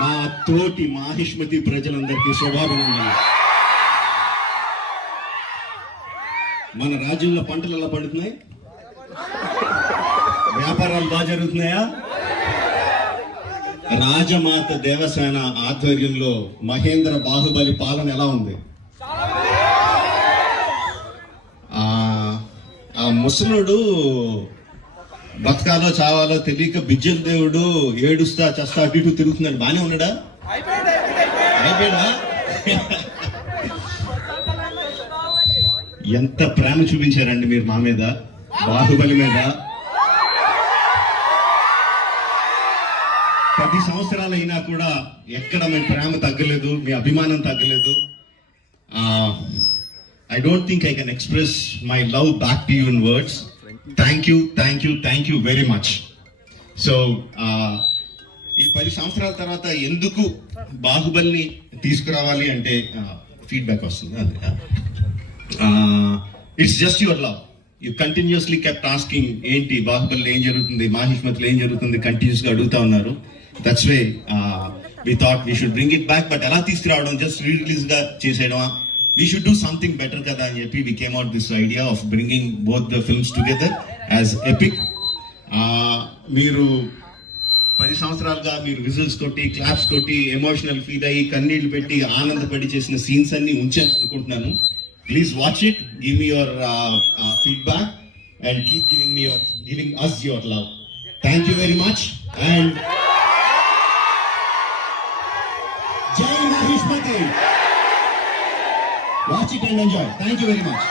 నా తోటి మాహిష్మతి ప్రజలందరికీ శుభాభినందనలు. మన రాజ్యంలో పంటలు ఎలా పండుతున్నాయి? వ్యాపారాలు బాగా జరుగుతున్నాయా? రాజమాత దేవసేన ఆధ్వర్యంలో మహేంద్ర బాహుబలి పాలన ఎలా ఉంది? ఆ ముసలుడు బతకాలో చావాలో తెలియక బిజ్జల దేవుడు ఏడుస్తా చస్తా అటు ఇటు తిరుగుతున్నాడు. బానే ఉన్నాడా? అయిపోయాడా? ఎంత ప్రేమ చూపించారండి మీరు మా మీద, బాహుబలి మీద. 10 సంవత్సరాలు అయినా కూడా ఎక్కడ మీ ప్రేమ తగ్గలేదు, మీ అభిమానం తగ్గలేదు. I don't think I can express my love back to you in words. Thank you very much. So, ఈ 10 సంవత్సరాల తర్వాత ఎందుకు బాహుబలిని తీసుకురావాలి అంటే ఫీడ్బ్యాక్ వస్తుంది. It's just your love. You continuously kept asking ఏంటి బాహుబలిలో ఏం జరుగుతుంది, మాహిష్మతిలో ఏం జరుగుతుంది, కంటిన్యూస్ గా అడుగుతా ఉన్నారు. That's way we thought we should bring it back. But ఎలా తీసుకురావడం, జస్ట్ రిలీజ్ గా చేసేయడమా? We should do something better kada అని చెప్పి we came out this idea of bringing both the films together as epic. మీరు 10 సంవత్సరాలుగా మీరు whistles కొట్టి, claps కొట్టి, ఎమోషనల్ ఫీల్ అయ్యి, కన్నీళ్లు పెట్టి, ఆనందపడి చేసిన సీన్స్ అన్ని ఉంచాను అనుకుంటున్నాను. Please watch it, give me your feedback and keep giving us your love. Thank you very much and Jai Mahishmati. Watch it and enjoy. Thank you very much.